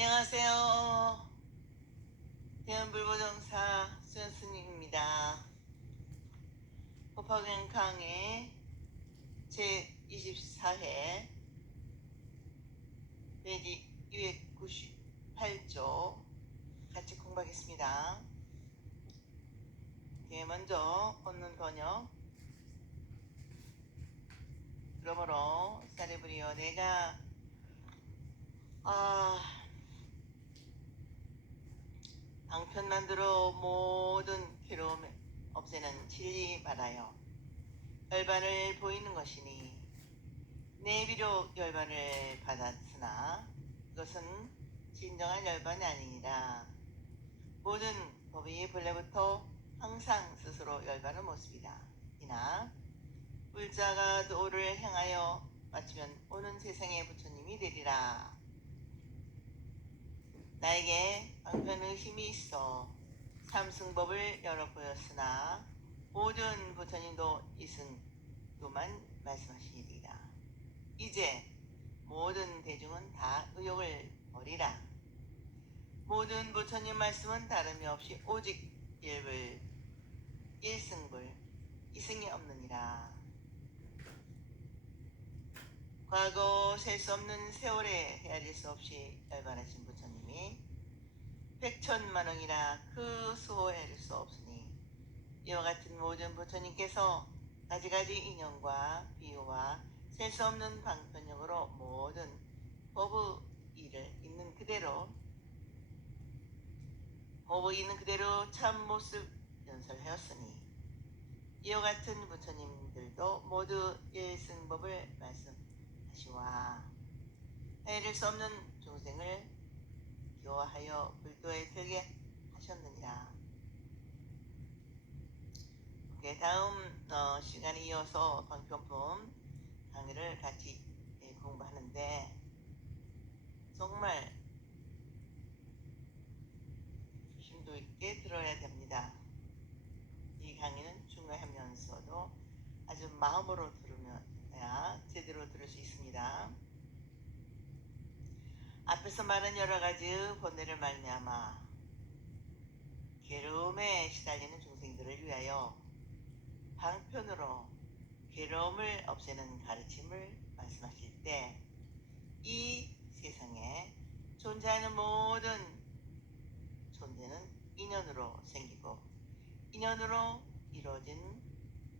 안녕하세요. 대한불보정사 수연스님입니다. 호파경 강의 제24회 페이지 298조 같이 공부하겠습니다. 먼저 본문 번역. 그러므로 사리부리여 내가 방편 만들어 모든 괴로움 없애는 진리 말하여 열반을 보이는 것이니 내 비록 열반을 받았으나 그것은 진정한 열반이 아니니라. 모든 법이 본래부터 항상 스스로 열반의 모습이다. 이나 불자가 도를 행하여 마치면 오는 세상의 부처님이 되리라. 나에게 방편의심이 있어 삼승법을 열어 보였으나 모든 부처님도 이승도만 말씀하시리라. 이제 모든 대중은 다 의욕을 버리라. 모든 부처님 말씀은 다름이 없이 오직 일불, 일승불, 이승이 없느니라. 과거 셀 수 없는 세월에 헤아릴 수 없이 열반하신 부처님이 백천만억이나 그 수호할 수 없으니 이와 같은 모든 부처님께서 가지가지 인연과 비유와 셀 수 없는 방편력으로 모든 법의 일을 있는 그대로 참 모습 연설하였으니 이와 같은 부처님들도 모두 일승법을 말씀하시와 헤아릴 수 없는 중생을 교화하여 불도에 들게 하셨느니라. 다음 시간에 이어서 방편품 강의를 같이 공부하는데 정말 심도 있게 들어야 됩니다. 이 강의는 중요하면서도 아주 마음으로 들으면야 제대로 들을 수 있습니다. 앞에서 말한 여러 가지 본뇌를 말미암아 괴로움에 시달리는 중생들을 위하여 방편으로 괴로움을 없애는 가르침을 말씀하실 때 이 세상에 존재하는 모든 존재는 인연으로 생기고 인연으로 이루어진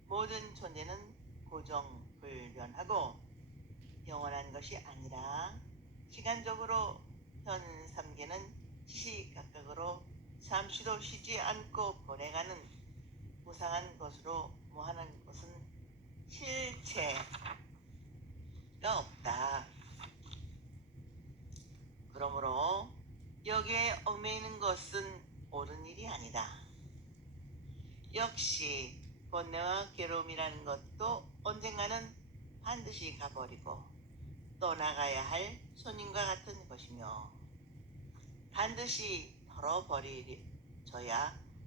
모든 존재는 고정불변하고 영원한 것이 아니라 시간적으로 현 3계는 시시각각으로 잠시도 쉬지 않고 보내가는 무상한 것으로 무한한 것은 실체가 없다. 그러므로 여기에 얽매이는 것은 옳은 일이 아니다. 역시 번뇌와 괴로움이라는 것도 언젠가는 반드시 가버리고 떠나가야 할 손님과 같은 것이며 반드시 털어버려야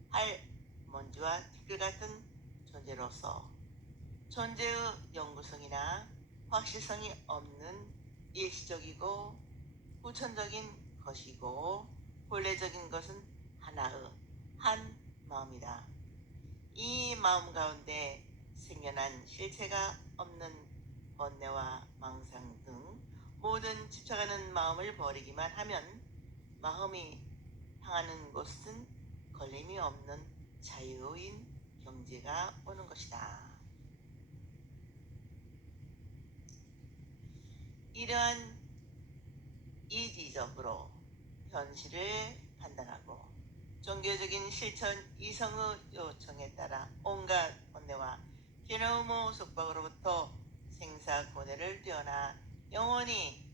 할 먼지와 티끌 같은 존재로서 존재의 영구성이나 확실성이 없는 일시적이고 후천적인 것이고 본래적인 것은 하나의 한 마음이다. 이 마음 가운데 생겨난 실체가 없는 번뇌와 망상 등 모든 집착하는 마음을 버리기만 하면 마음이 향하는 곳은 걸림이 없는 자유인 경지가 오는 것이다. 이러한 이지적으로 현실을 판단하고 종교적인 실천 이성의 요청에 따라 온갖 번뇌와 괴로움의 속박으로부터 생사고뇌를 뛰어나 영원히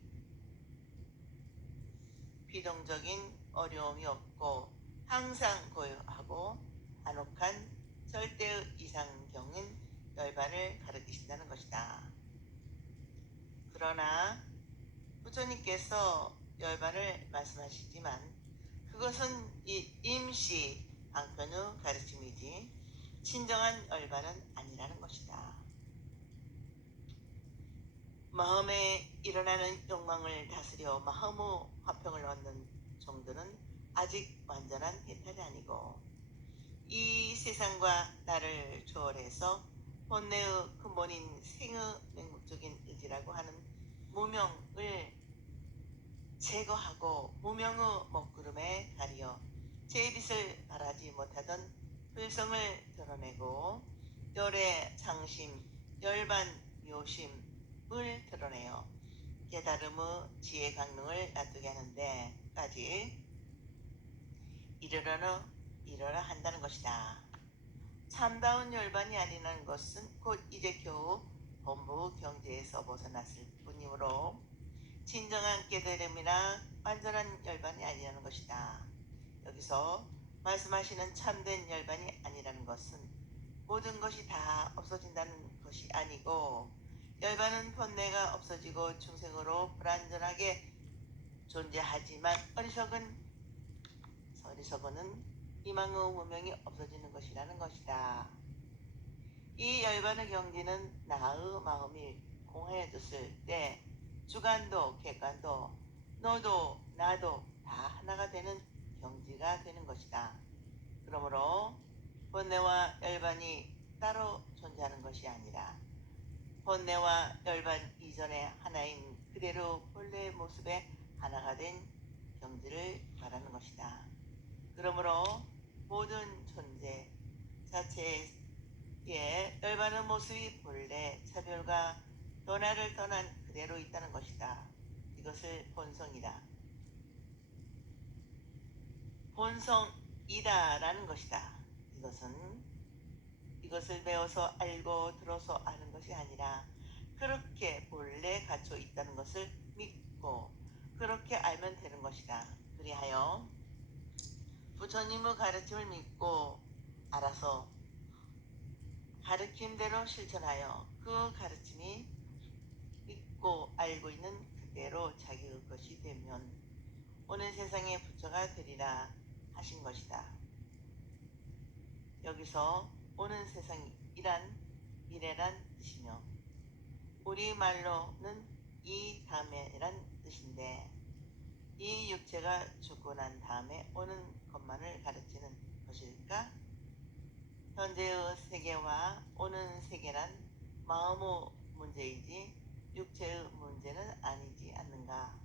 비동적인 어려움이 없고 항상 고요하고 한옥한 절대의 이상경인 열반을 가르치신다는 것이다. 그러나 부처님께서 열반을 말씀하시지만 그것은 임시 방편의 가르침이지 진정한 열반은 아니라는 것이다. 마음에 일어나는 욕망을 다스려 마음의 화평을 얻는 정도는 아직 완전한 해탈이 아니고, 이 세상과 나를 초월해서 본래의 근본인 생의 맹목적인 의지라고 하는 무명을 제거하고 무명의 먹구름에 가리어 제 빛을 발하지 못하던 불성을 드러내고 열의 장심, 열반, 요심을 드러내어 깨달음의 지혜 강릉을 놔두게 하는데까지 이르러야 한다는 것이다. 참다운 열반이 아니라는 것은 곧 이제 겨우 본부 경제에서 벗어났을 뿐이므로 진정한 깨달음이나 완전한 열반이 아니라는 것이다. 여기서 말씀하시는 참된 열반이 아니라는 것은 모든 것이 다 없어진다는 것이 아니고, 열반은 본래가 없어지고 중생으로 불완전하게 존재하지만 어리석은 이망의 무명이 없어지는 것이라는 것이다. 이 열반의 경지는 나의 마음이 공하여졌을 때 주관도 객관도 너도 나도 다 하나가 되는 경지가 되는 것이다. 그러므로 본래와 열반이 따로 존재하는 것이 아니라 본래와 열반 이전의 하나인 그대로 본래의 모습에 하나가 된 경지를 말하는 것이다. 그러므로 모든 존재 자체에 열반의 모습이 본래 차별과 변화를 떠난 그대로 있다는 것이다. 이것을 본성이다. 본성이다라는 것이다. 이것을 배워서 알고 들어서 아는 것이 아니라 그렇게 본래 갖춰 있다는 것을 믿고 그렇게 알면 되는 것이다. 그리하여 부처님의 가르침을 믿고 알아서 가르침대로 실천하여 그 가르침이 믿고 알고 있는 그대로 자기의 것이 되면 오는 세상의 부처가 되리라 하신 것이다. 여기서 오는 세상이란 미래란 뜻이며 우리말로는 이 다음에란 뜻인데, 이 육체가 죽고 난 다음에 오는 것만을 가르치는 것일까? 현재의 세계와 오는 세계란 마음의 문제이지 육체의 문제는 아니지 않는가?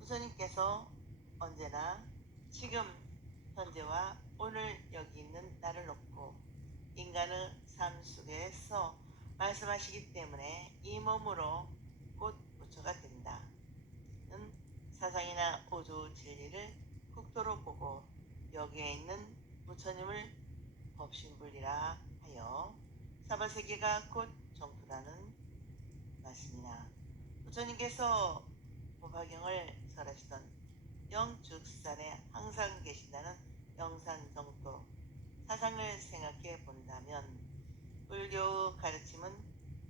부처님께서 언제나 지금 현재와 오늘 여기 있는 나를 놓고 인간의 삶 속에서 말씀하시기 때문에 이 몸으로 곧 부처가 된다. 는 사상이나 우주 진리를 국도로 보고 여기에 있는 부처님을 법신불이라 하여 사바세계가 곧 정토라는 말씀이나 부처님께서 법화경을 설하시던 영즉산에 항상 계신다는 영산정토 사상을 생각해 본다면 불교의 가르침은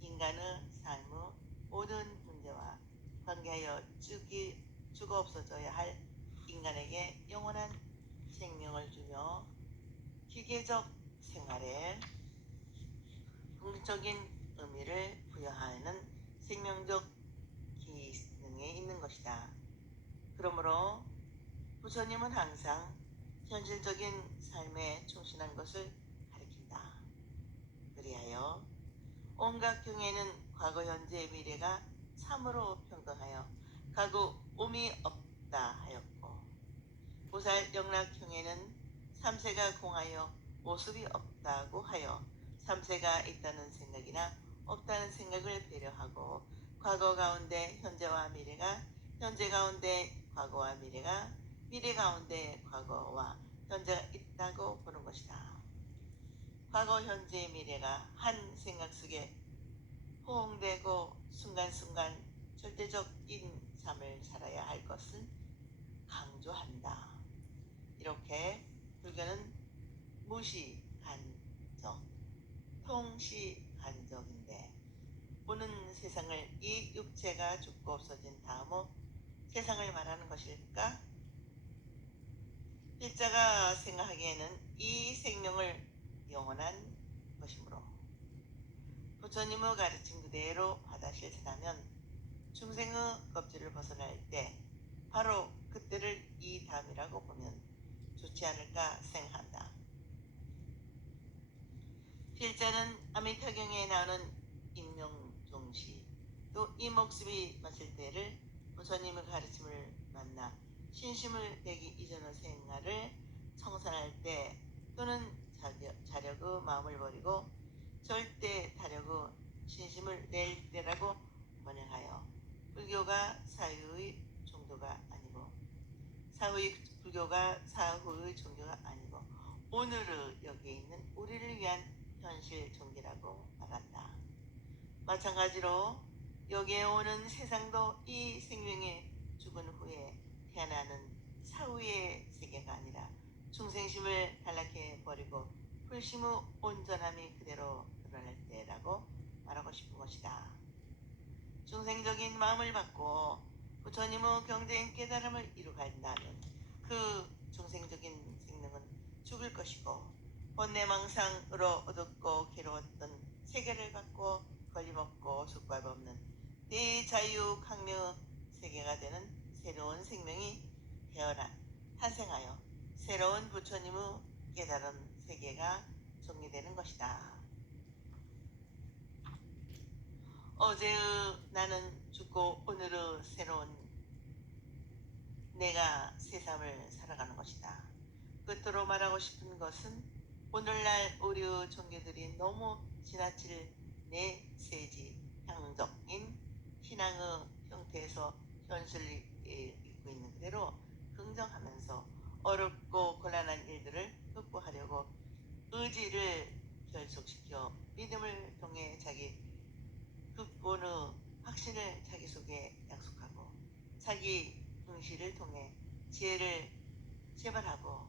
인간의 삶의 모든 문제와 관계하여 죽어 없어져야 할 인간에게 영원한 생명을 주며 기계적 생활에 긍정적인 의미를 부여하는 생명적 기능에 있는 것이다. 그러므로 부처님은 항상 현실적인 삶에 충실한 것을 가리킨다. 그리하여 온갖 경에는 과거, 현재, 미래가 참으로 평등하여 가구 오미 없다 하였고, 보살 영락형에는 삼세가 공하여 모습이 없다고 하여 삼세가 있다는 생각이나 없다는 생각을 배려하고, 과거 가운데 현재와 미래가, 현재 가운데 과거와 미래가, 미래 가운데 과거와 현재가 있다고 보는 것이다. 과거, 현재, 미래가 한 생각 속에 포옹되고 순간순간 절대적인 삶을 살아야 할 것을 강조한다. 이렇게 불교는 무시간적, 통시간적인데 보는 세상을 이 육체가 죽고 없어진 다음의 세상을 말하는 것일까? 필자가 생각하기에는 이 생명을 영원한 것이므로 부처님의 가르침 그대로 받아 실천하면 중생의 껍질을 벗어날 때 바로 그때를 이 다음이라고 보면 좋지 않을까 생각한다. 필자는 아미타경에 나오는 임명종시 또 이 목숨이 마칠 때를 부처님의 가르침을 만나 신심을 내기 이전의 생활을 청산할 때 또는 자력의 마음을 버리고 절대 타력의 신심을 낼 때라고 번역하여 불교가 사후의 종교가 아니고 불교가 사후의 종교가 아니고 오늘의 여기에 있는 우리를 위한 현실 종교라고 말한다. 마찬가지로 여기에 오는 세상도 이 생명이 죽은 후에 태어나는 사후의 세계가 아니라 중생심을 단락해 버리고 불심의 온전함이 그대로 드러날 때라고 말하고 싶은 것이다. 중생적인 마음을 받고 부처님의 경제인 깨달음을 이루간다면 그 중생적인 생명은 죽을 것이고 번뇌망상으로 어둡고 괴로웠던 세계를 갖고 걸림없고 숙박 없는 대자유 강명 세계가 되는 새로운 생명이 탄생하여 새로운 부처님의 깨달은 세계가 정리되는 것이다. 어제의 나는 죽고 오늘의 새로운 내가 새삼을 살아가는 것이다. 끝으로 말하고 싶은 것은 오늘날 우리의 종교들이 너무 지나칠 내세지 향적인 신앙의 형태에서 현실을 입고 있는 그대로 긍정하면서 어렵고 곤란한 일들을 극복하려고 의지를 결속시켜 믿음을 통해 자기 극본의 확신을 자기 속에 약속하고 자기 응시를 통해 지혜를 재발하고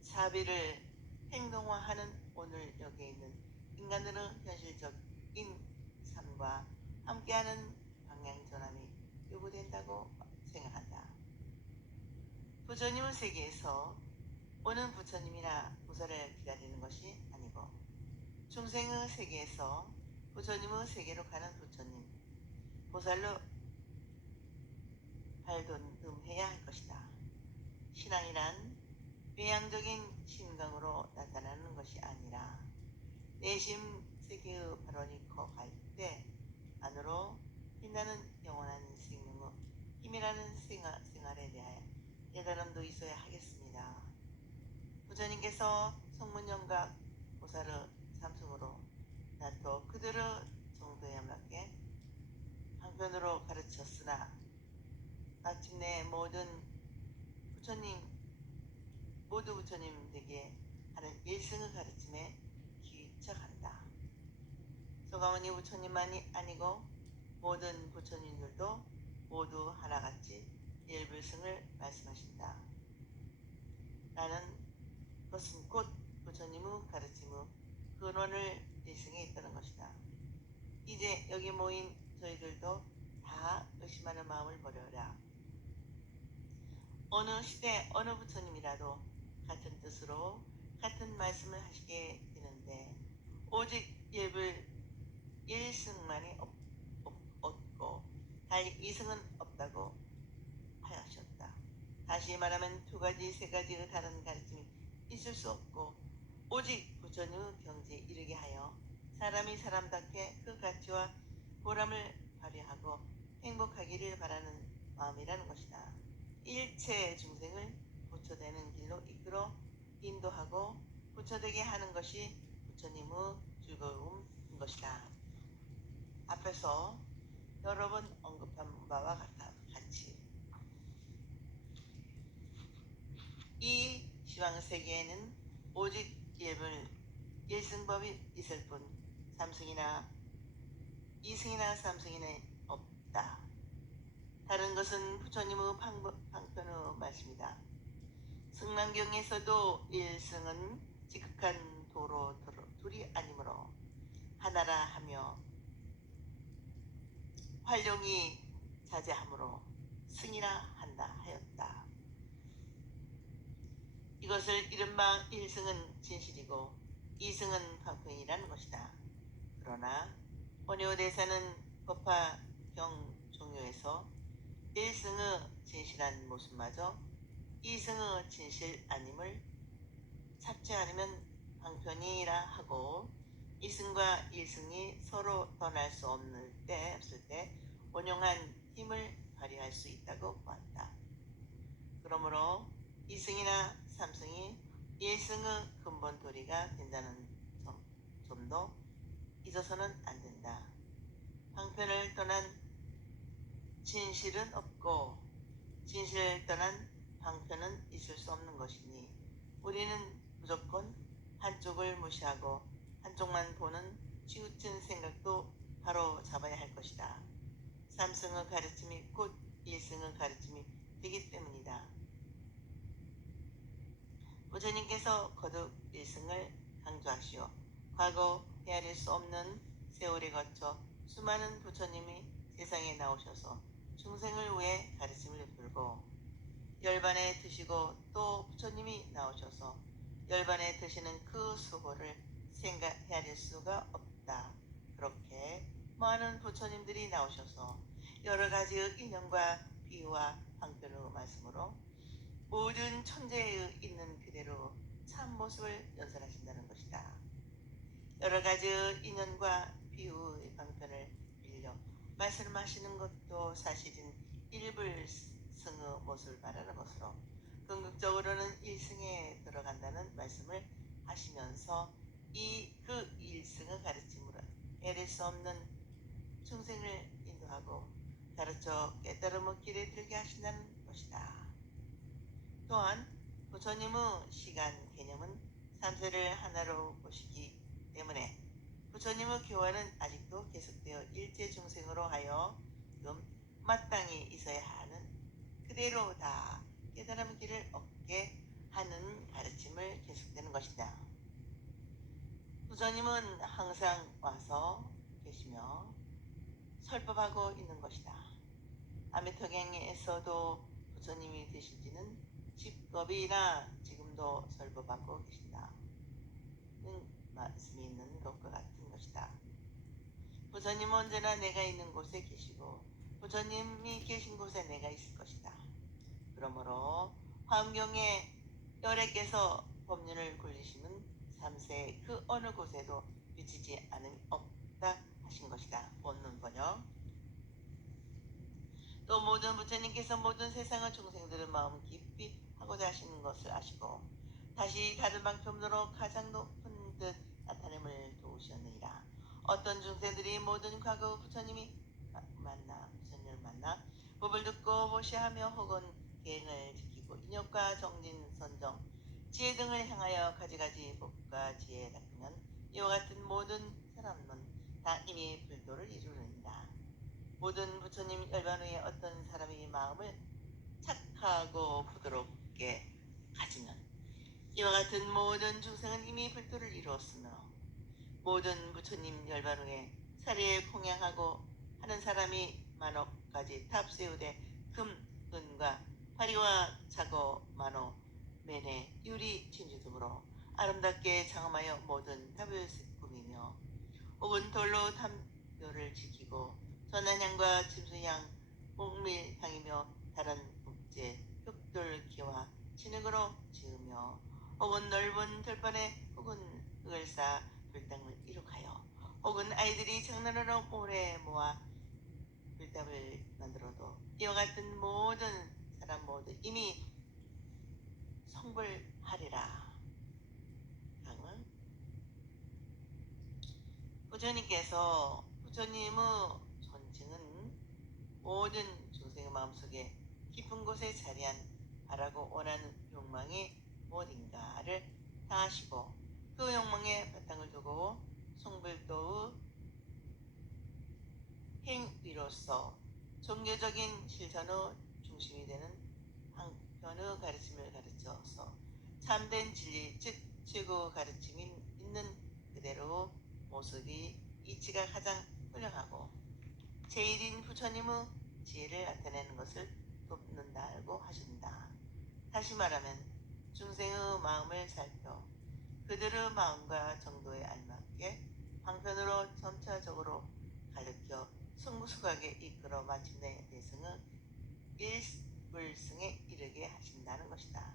사비를 행동화하는 오늘 여기에 있는 인간들의 현실적인 삶과 함께하는 방향 전환이 요구된다고 생각한다. 부처님의 세계에서 오는 부처님이나 보살을 기다리는 것이 아니고 중생의 세계에서 부처님의 세계로 가는 부처님, 보살로 발돋움해야 할 것이다. 신앙이란 외향적인 신강으로 나타나는 것이 아니라 내심 세계의 발원이 커갈 때 안으로 빛나는 영원한 생명의 힘이라는 생활에 대하여 깨달음도 있어야 하겠습니다. 부처님께서 성문영각 보살의 삼승으로 나또 그들의 정도에 맞게 한편으로 가르쳤으나 마침내 모두 부처님에게 하는 일승의 가르침에 귀척한다. 소가모니 부처님만이 아니고 모든 부처님들도 모두 하나같이 일불승을 말씀하신다. 라는 것은 곧 부처님의 가르침의 근원을 일승에 있다는 것이다. 이제 여기 모인 저희들도 다 의심하는 마음을 버려라. 어느 시대 어느 부처님이라도 같은 뜻으로 같은 말씀을 하시게 되는데 오직 일승만이 없고 달리 이승은 없다고 하셨다. 다시 말하면 두 가지 세 가지의 다른 가르침이 있을 수 없고 오직 부처님의 경지에 이르게 하여 사람이 사람답게 그 가치와 보람을 발휘하고 행복하기를 바라는 마음이라는 것이다. 일체 중생을 부처되는 길로 이끌어 인도하고 부처되게 하는 것이 부처님의 즐거움인 것이다. 앞에서 여러 번 언급한 바와 같이 이 시황세계에는 오직 일승법이 있을 뿐 삼승이나 이승이나 삼승이는 없다. 다른 것은 부처님의 방편의 말씀이다. 승랑경에서도 일승은 지극한 도로 둘이 아니므로 하나라 하며 활용이 자제하므로 승이라 한다 하였다. 이것을 이른바 일승은 진실이고 이승은 방편이라는 것이다. 그러나 원효대사는 법화경 종요에서 1승의 진실한 모습마저 2승의 진실 아님을 찾지 않으면 방편이라 하고 2승과 1승이 서로 떠날 수 없을 때 온용한 힘을 발휘할 수 있다고 보았다. 그러므로 2승이나 3승이 1승의 근본 도리가 된다는 점도 잊어서는 안 된다. 방편을 떠난 진실은 없고 진실을 떠난 방편은 있을 수 없는 것이니 우리는 무조건 한쪽을 무시하고 한쪽만 보는 치우친 생각도 바로 잡아야 할 것이다. 삼승의 가르침이 곧 일승의 가르침이 되기 때문이다. 부처님께서 거듭 일승을 강조하시오. 과거 헤아릴 수 없는 세월에 거쳐 수많은 부처님이 세상에 나오셔서 중생을 위해 가르침을 베풀고 열반에 드시고 또 부처님이 나오셔서 열반에 드시는 그 수호를 헤아릴 수가 없다. 그렇게 많은 부처님들이 나오셔서 여러 가지의 인연과 비유와 방편의 말씀으로 모든 천재의 있는 그대로 참 모습을 연설하신다는 것이다. 여러 가지의 인연과 비유의 방편을 빌려 말씀하시는 것도 사실은 일불승의 모습을 말하는 것으로 궁극적으로는 일승에 들어간다는 말씀을 하시면서 그 일승의 가르침으로 애를 수 없는 중생을 인도하고 가르쳐 깨달음의 길에 들게 하신다는 것이다. 또한 부처님의 시간 개념은 삼세를 하나로 보시기 때문에 부처님의 교화는 아직도 계속되어 일체 중생으로 하여 마땅히 있어야 하는 그대로 다 깨달음의 길을 얻게 하는 가르침을 계속되는 것이다. 부처님은 항상 와서 계시며 설법하고 있는 것이다. 아미토경에서도 부처님이 되신지는 직겁이나 지금도 설법하고 계신다는 말씀이 있는 것과 같은 것이다. 부처님은 언제나 내가 있는 곳에 계시고 부처님이 계신 곳에 내가 있을 것이다. 그러므로 화엄경에 열애께서 법륜을 굴리시는 삼세 그 어느 곳에도 미치지 않음이 없다 하신 것이다. 원문 번역. 또 모든 부처님께서 모든 세상의 중생들의 마음 깊이 하고자 하시는 것을 아시고 다시 다른 방편으로 가장 높은 듯 나타냄을 도우셨느니라. 어떤 중생들이 모든 과거 부처님을 만나 법을 듣고 보시하며 혹은 계행을 지키고 인욕과 정진, 선정, 지혜 등을 향하여 가지가지 법과 지혜에 닦으면 이와 같은 모든 사람은 다 이미 불도를 이루느니라. 모든 부처님 열반 후에 어떤 사람이 마음을 착하고 부드럽게 가지면 이와 같은 모든 중생은 이미 불도를 이루었으며 모든 부처님 열반 후에 사리에 공양하고 하는 사람이 만억까지 탑세우되 금, 은과 파리와 자거, 만호, 매네, 유리, 진주 등으로 아름답게 장엄하여 모든 탑을 꾸미며 혹은 돌로 탐묘를 지키고 전한향과 짐수향, 목밀향이며 다른 목재, 흑돌기와 진흙으로 지으며 혹은 넓은 들판에 혹은 흙을 쌓아 불당을 이룩하여 혹은 아이들이 장난으로 모래 모아 불답을 만들어도 이와 같은 모든 사람 모두 이미 성불하리라. 다음은 부처님의 존칭은 모든 중생의 마음속에 깊은 곳에 자리한 바라고 원하는 욕망이 무엇인가를 다 아시고 그 욕망에 바탕을 두고 성불도의 행위로서 종교적인 실천의 중심이 되는 방편의 가르침을 가르쳐서 참된 진리 즉 최고 가르침이 있는 그대로 모습이 이치가 가장 훌륭하고 제일인 부처님의 지혜를 나타내는 것을 돕는다고 하신다. 다시 말하면 중생의 마음을 살펴 그들의 마음과 정도에 알맞게 방편으로 점차적으로 가르쳐 성무수각에 이끌어 마침내 대승의 일불승에 이르게 하신다는 것이다.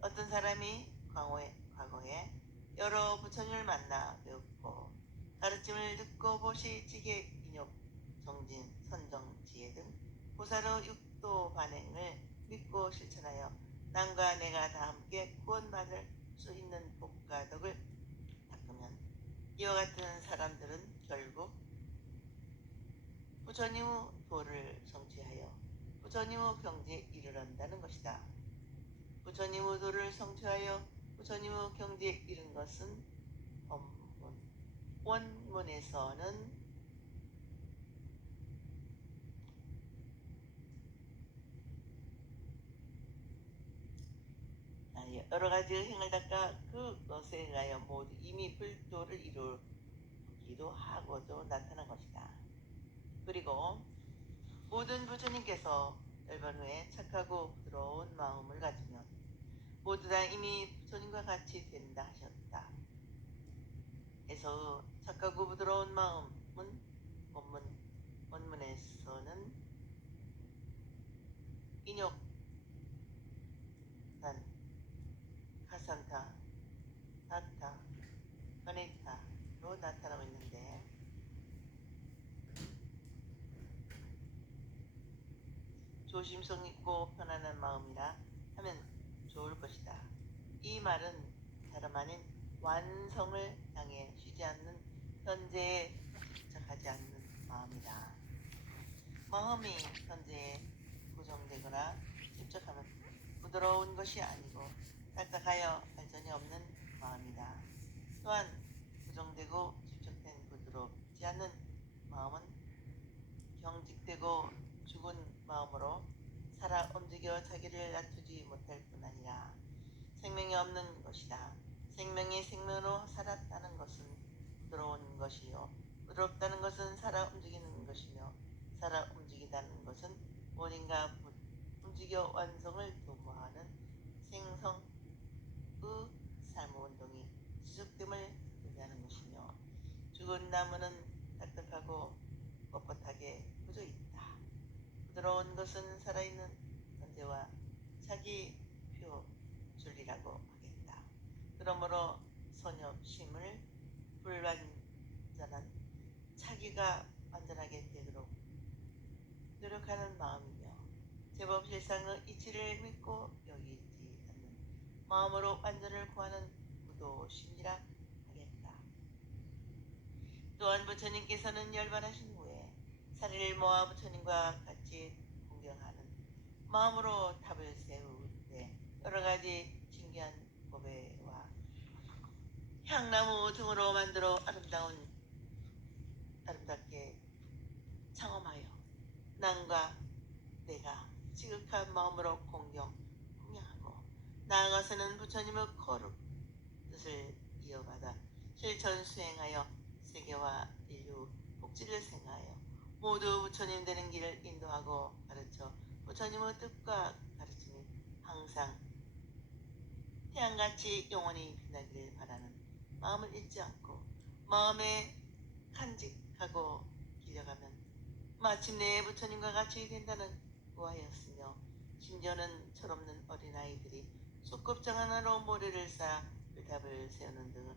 어떤 사람이 과거에 여러 부처님을 만나 배웠고 가르침을 듣고 보시, 지계, 인욕, 정진, 선정, 지혜 등 보사로 육도 반행을 믿고 실천하여 남과 내가 다 함께 구원받을 수 있는 복과 덕을 닦으면 이와 같은 사람들은 결국 부처님의 도를 성취하여 부처님의 경지에 이르른다는 것이다. 부처님의 도를 성취하여 부처님의 경지에 이른 것은 원문에서는 여러 가지 행을 닦아 그것에 의하여 모두 이미 불도를 이루기도 하고도 나타난 것이다. 그리고 모든 부처님께서 열반 후에 착하고 부드러운 마음을 가지면 모두 다 이미 부처님과 같이 된다 하셨다. 에서 착하고 부드러운 마음은 원문에서는 인욕, 단, 카산타, 타타, 가네타로 나타나고 있는데 조심성 있고 편안한 마음이라 하면 좋을 것이다. 이 말은 다름 아닌 완성을 향해 쉬지 않는 현재에 집착하지 않는 마음이다. 마음이 현재에 고정되거나 집착하면 부드러운 것이 아니고 딱딱하여 발전이 없는 마음이다. 또한 고정되고 집착된 부드럽지 않는 마음은 경직되고 죽은 마음으로 살아 움직여 자기를 낮추지 못할 뿐 아니라 생명이 없는 것이다. 생명이 생명으로 살았다는 것은 부드러운 것이요, 부드럽다는 것은 살아 움직이는 것이며, 살아 움직이다는 것은 어딘가 움직여 완성을 도모하는 생성의 삶운동이 지속됨을 의미하는 것이며, 죽은 나무는 딱딱하고 뻣뻣하게 굳어 있다. 부드러운 것은 살아있는 현재와 자기 표준이라고 하겠다. 그러므로 선협심을 불완전한 자기가 완전하게 되도록 노력하는 마음이며, 제법 실상의 이치를 믿고 여기지 않는 마음으로 완전을 구하는 무도심이라 하겠다. 또한 부처님께서는 열반하신 후에 사리를 모아 부처님과 같이 공경하는 마음으로 탑을 세울 때 여러 가지 신기한 보배와 향나무 등으로 만들어 아름답게 창험하여 남과 내가 지극한 마음으로 공양하고 나아가서는 부처님의 거룩 뜻을 이어받아 실천 수행하여 세계와 인류 복지를 생하여 모두 부처님 되는 길을 인도하고 가르쳐 부처님의 뜻과 가르침이 항상 태양같이 영원히 빛나기를 바라는 마음을 잊지 않고 마음에 간직하고 길러가면 마침내 부처님과 같이 된다는 우하였으며, 심지어는 철없는 어린아이들이 소꿉장 하나로 모래를 쌓아 불탑을 세우는 등의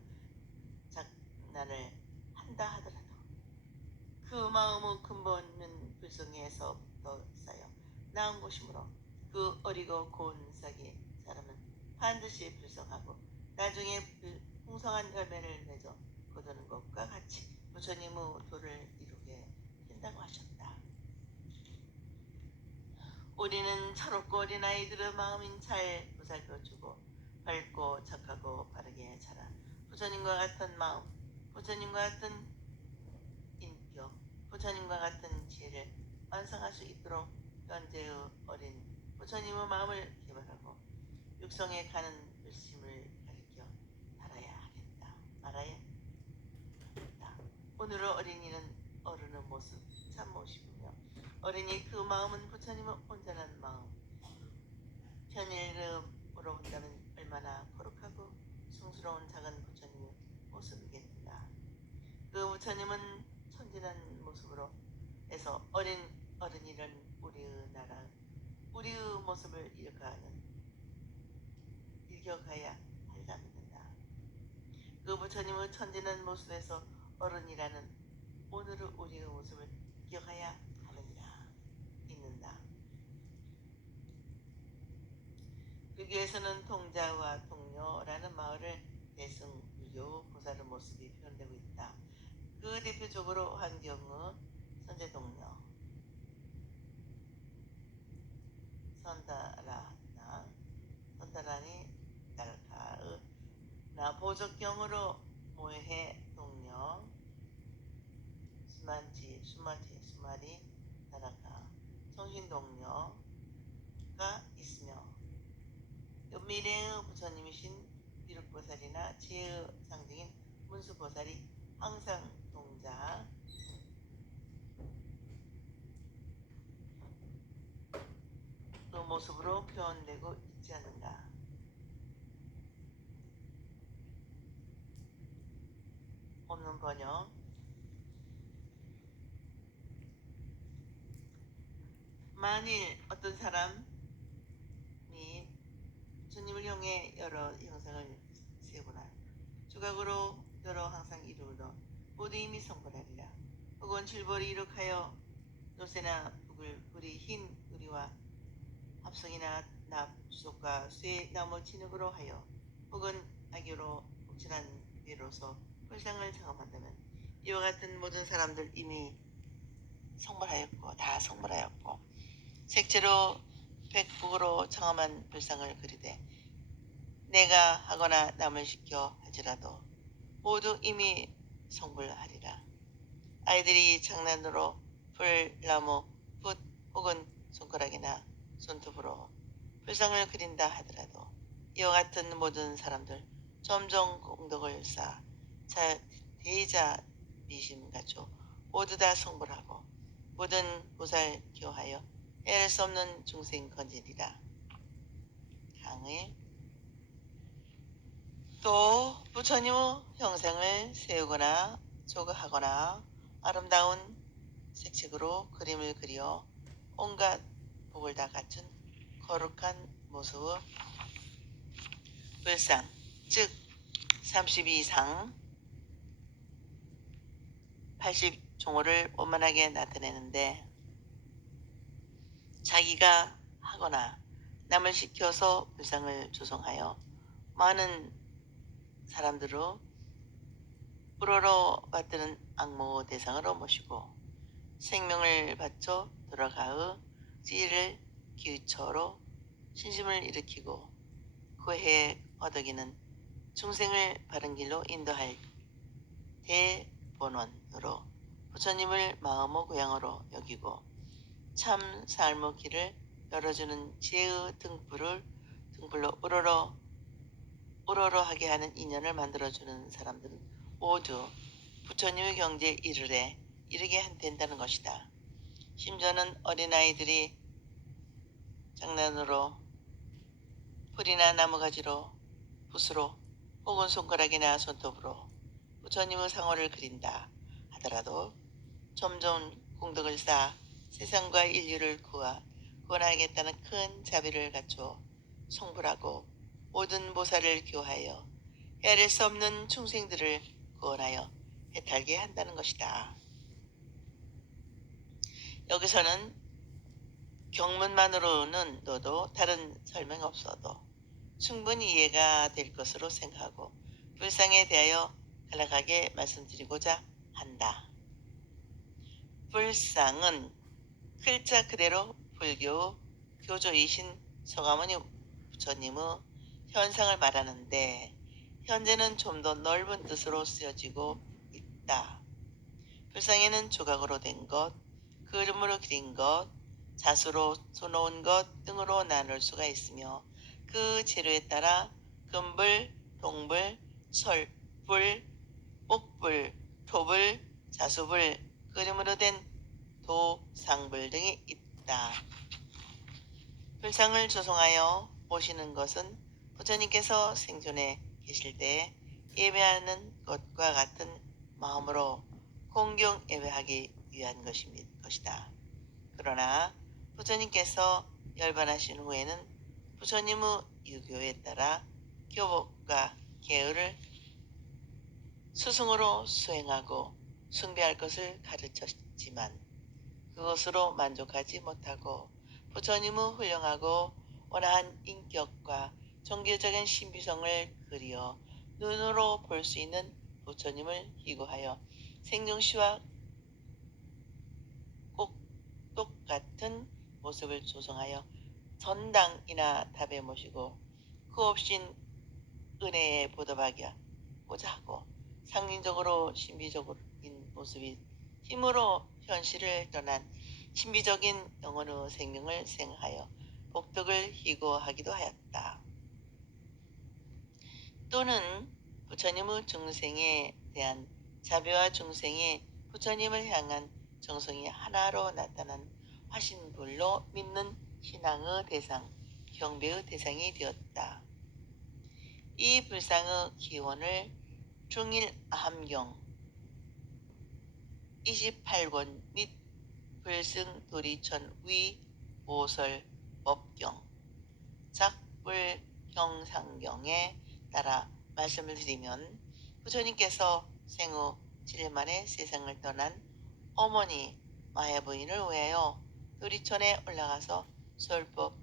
장난을 한다 하더라도 그 마음의 근본은 불성에서부터 쌓여 나온 것이므로 그 어리고 고운 싹의 사람은 반드시 불성하고 나중에 풍성한 열매를 맺어 거두는 것과 같이 부처님의 도를 이루게 된다고 하셨다. 우리는 철없고 어린아이들의 마음인 잘 보살펴주고 밝고 착하고 바르게 자라 부처님과 같은 마음, 부처님과 같은 인격, 부처님과 같은 지혜를 완성할 수 있도록 현재의 어린 부처님의 마음을 개발하고 육성에 가는 열심을 가리켜 말아야 하겠다. 오늘의 어린이는 어른의 모습 참 멋있으며, 어린이 그 마음은 부처님의 온전한 마음, 편일음으로 본다면 얼마나 거룩하고 성스러운 작은 부처님의 모습이겠는가. 그 부처님은 천지는 천진한 모습으로 해서 어른이란 우리의 나라, 우리의 모습을 일겨가야 한다 믿는다. 그 부처님의 천진한 모습에서 어른이라는 오늘의 우리의 모습을 기억해야 하느니라 믿는다. 불교에서는 동자와 동료라는 마을을 대승 유교 보살의 모습이 표현되고 있다. 그 대표적으로 환경의 선제동료 선다라니 달카의 나 보적경으로 모해 동료 수마리 나라카 성신동료가 있으며 미래의 부처님이신 비륵보살이나 지혜의 상징인 문수보살이 항상 동자 그 모습으로 표현되고 있지 않는가. 오늘 번역 만일 어떤 사람이 주님을 향해 여러 형상을 세우거나 조각으로 여러 항상 이루어도 모두 이미 성불하리라. 혹은 질보리 이룩하여 노새나 불이 흰 의리와 합성이나 납속과 쇠 나무 진흙으로 하여 혹은 악교로 복진한 배로서 불상을 장엄한다면 이와 같은 모든 사람들 이미 성불하였고 다 성불하였고 색채로 백북으로 장엄한 불상을 그리되 내가 하거나 남을 시켜 할지라도 모두 이미 성불하리라. 아이들이 장난으로 불, 나무, 붓 혹은 손가락이나 손톱으로 불상을 그린다 하더라도 이와 같은 모든 사람들 점점 공덕을 쌓아 대의자 미심 갖춰 모두 다 성불하고 모든 보살 교하여 헤아릴 수 없는 중생 건지리라. 강의 또 부처님의 형상을 세우거나 조각하거나 아름다운 색책으로 그림을 그려 온갖 복을 다 갖춘 거룩한 모습의 불상 즉 32 이상 80종호를 원만하게 나타내는데 자기가 하거나 남을 시켜서 불상을 조성하여 많은 사람들을 우러러 받드는 악모 대상으로 모시고 생명을 바쳐 돌아가의 지혜를 기초로 신심을 일으키고 그 해에 허덕이는 중생을 바른 길로 인도할 대본원으로 부처님을 마음의 고향으로 여기고 참 삶의 길을 열어주는 지혜의 등불로 우러러하게 하는 인연을 만들어주는 사람들은 모두 부처님의 경지에 이르게 한다는 것이다. 심지어는 어린아이들이 장난으로 풀이나 나무가지로 붓으로 혹은 손가락이나 손톱으로 부처님의 상호를 그린다 하더라도 점점 공덕을 쌓아 세상과 인류를 구원하겠다는 큰 자비를 갖춰 성불하고 모든 보살을 교하여 헤아릴 수 없는 중생들을 구원하여 해탈게 한다는 것이다. 여기서는 경문만으로는 너도 다른 설명 없어도 충분히 이해가 될 것으로 생각하고 불상에 대하여 간략하게 말씀드리고자 한다. 불상은 글자 그대로 불교 교조이신 서가모니 부처님의 현상을 말하는데 현재는 좀 더 넓은 뜻으로 쓰여지고 있다. 불상에는 조각으로 된 것, 그림으로 그린 것, 자수로 수놓은 것 등으로 나눌 수가 있으며 그 재료에 따라 금불, 동불, 철불, 옥불, 토불, 자수불, 그림으로 된 도상불 등이 있다. 불상을 조성하여 모시는 것은 부처님께서 생존에 계실 때 예배하는 것과 같은 마음으로 공경 예배하기 위한 것이다. 그러나 부처님께서 열반하신 후에는 부처님의 유교에 따라 교복과 계율을 스승으로 수행하고 숭배할 것을 가르쳤지만 그것으로 만족하지 못하고 부처님의 훌륭하고 온화한 인격과 종교적인 신비성을 그리어 눈으로 볼 수 있는 부처님을 희고하여 생중시와 꼭 똑같은 모습을 조성하여 전당이나 답에 모시고 그 없인 은혜에 보답하고자 하고 상징적으로 신비적인 모습이 힘으로 현실을 떠난 신비적인 영혼의 생명을 생하여 복덕을 희고하기도 하였다. 또는 부처님의 중생에 대한 자비와 중생이 부처님을 향한 정성이 하나로 나타난 화신불로 믿는 신앙의 대상, 경배의 대상이 되었다. 이 불상의 기원을 중일함경 28권 및 불승도리천 위오설 법경 작불경상경에 따라 말씀을 드리면 부처님께서 생후 7일 만에 세상을 떠난 어머니 마야부인을 위하여 도리천에 올라가서 설법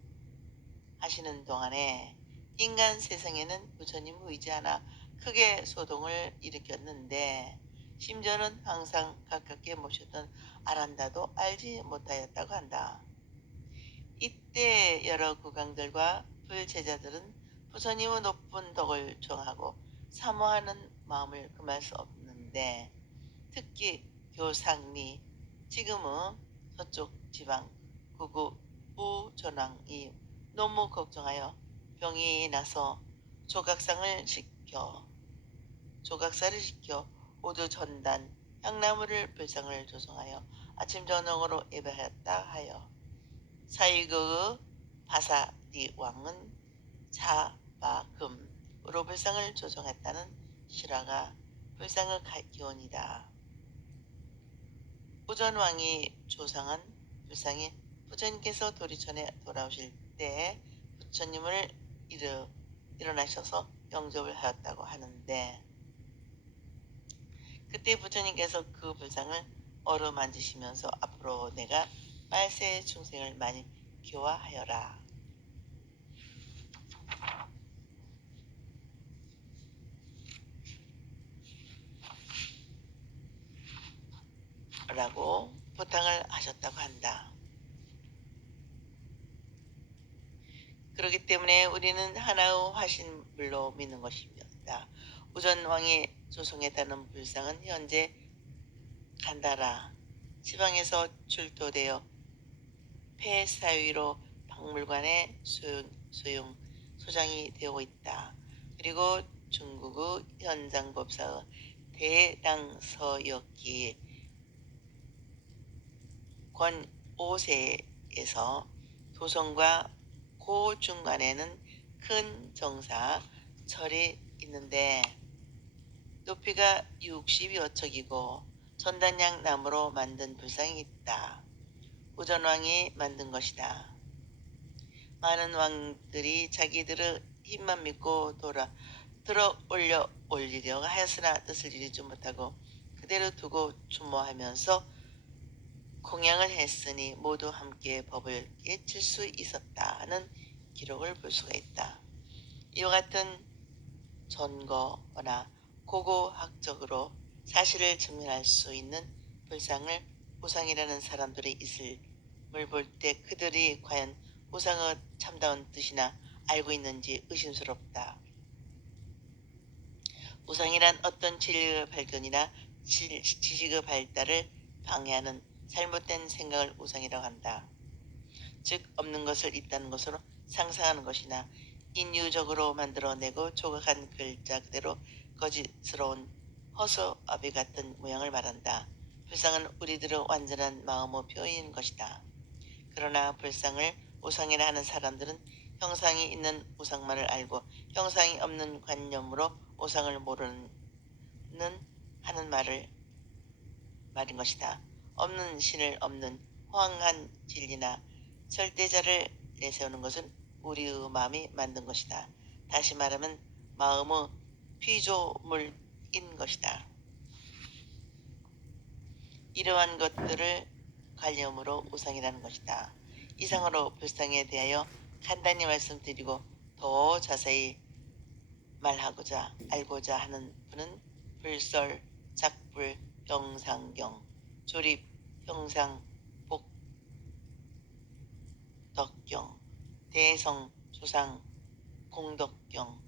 하시는 동안에 인간 세상에는 부처님 의지 하나 크게 소동을 일으켰는데 심지어는 항상 가깝게 모셨던 아란다도 알지 못하였다고 한다. 이때 여러 국왕들과 불제자들은 부처님의 높은 덕을 정하고 사모하는 마음을 금할 수 없는데 특히 교상리 지금의 서쪽 지방 구구 우전왕이 너무 걱정하여 병이 나서 조각사를 시켜 오두 전단 향나무를 불상을 조성하여 아침 저녁으로 예배하였다 하여 사이그의 바사리 왕은 자바금으로 불상을 조성했다는 실화가 불상의 기원이다. 우전왕이 조상한 불상이 부처님께서 도리천에 돌아오실 때 부처님을 일어나셔서 영접을 하였다고 하는데 그때 부처님께서 그 불상을 어루만지시면서 앞으로 내가 말세 중생을 많이 교화하여라 라고 부탁을 하셨다고 한다. 그렇기 때문에 우리는 하나의 화신물로 믿는 것입니다. 우전왕이 조성했다는 불상은 현재 간다라 지방에서 출토되어 폐사위로 박물관에 소장이 되어 있다. 그리고 중국의 현장법사의 대당서역기 권 5세에서 도성과 그 중간에는 큰 정사 절이 있는데 높이가 60여 척이고 전단양 나무로 만든 불상이 있다. 우전왕이 만든 것이다. 많은 왕들이 자기들의 힘만 믿고 들어 올리려 하였으나 뜻을 이루지 못하고 그대로 두고 추모하면서 공양을 했으니 모두 함께 법을 깨칠 수 있었다는 기록을 볼 수가 있다. 이와 같은 전거나 고고학적으로 사실을 증명할 수 있는 불상을 우상이라는 사람들의 있음을 볼 때 그들이 과연 우상의 참다운 뜻이나 알고 있는지 의심스럽다. 우상이란 어떤 진리의 발견이나 지식의 발달을 방해하는 잘못된 생각을 우상이라고 한다. 즉 없는 것을 있다는 것으로 상상하는 것이나 인유적으로 만들어내고 조각한 글자 그대로 거짓스러운 허수아비 같은 모양을 말한다. 불상은 우리들의 완전한 마음의 표현인 것이다. 그러나 불상을 우상이라 하는 사람들은 형상이 있는 우상만을 알고 형상이 없는 관념으로 우상을 모르는 하는 말을 말인 것이다. 없는 신을 없는 허황한 진리나 절대자를 내세우는 것은 우리의 마음이 만든 것이다. 다시 말하면 마음의 피조물인 것이다. 이러한 것들을 관념으로 우상이라는 것이다. 이상으로 불상에 대하여 간단히 말씀드리고 더 자세히 말하고자 알고자 하는 분은 불설, 작불, 영상경, 조립, 형상, 복덕경, 대성, 조상, 공덕경,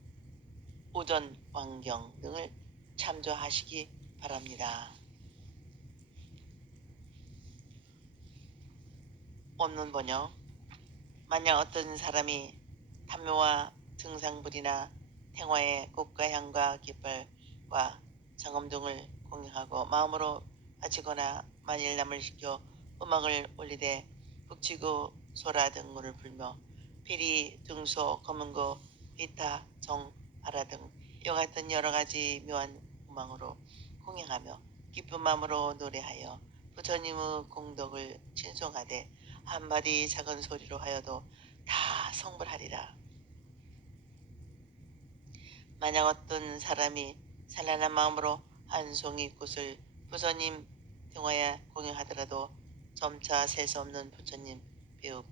오전, 왕경 등을 참조하시기 바랍니다. 원문 번역. 만약 어떤 사람이 탐묘와 등상불이나 탱화의 꽃과 향과 깃발과 장엄 등을 공양하고 마음으로 바치거나 만일 남을 시켜 음악을 올리되 북치고 소라 등을 불며 피리, 등소, 검은고, 비타, 정, 아라 등 이와 같은 여러 가지 묘한 음악으로 공양하며 기쁜 마음으로 노래하여 부처님의 공덕을 친송하되 한마디 작은 소리로 하여도 다 성불하리라. 만약 어떤 사람이 산란한 마음으로 한 송이 꽃을 부처님 등화에 공양하더라도 점차 셀 수 없는 부처님 배우며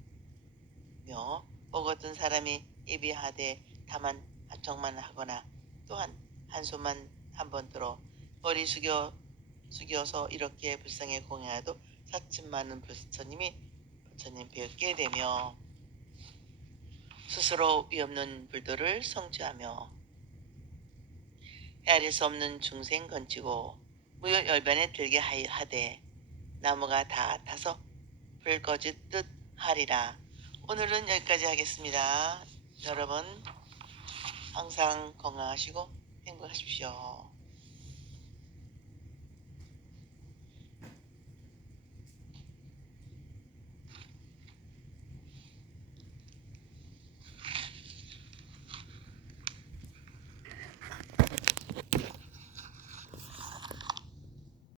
꼭 어떤 사람이 예비하되 다만 합청만 하거나 또한 한 손만 한번 들어 머리 숙여서 이렇게 불쌍히 공양해도 사침 많은 부처님 배우게 되며 스스로 위없는 불도를 성취하며 헤아릴 수 없는 중생 건지고 무효 열반에 들게 하되 나무가 다 타서 불 꺼질 듯 하리라. 오늘은 여기까지 하겠습니다. 여러분 항상 건강하시고 행복하십시오.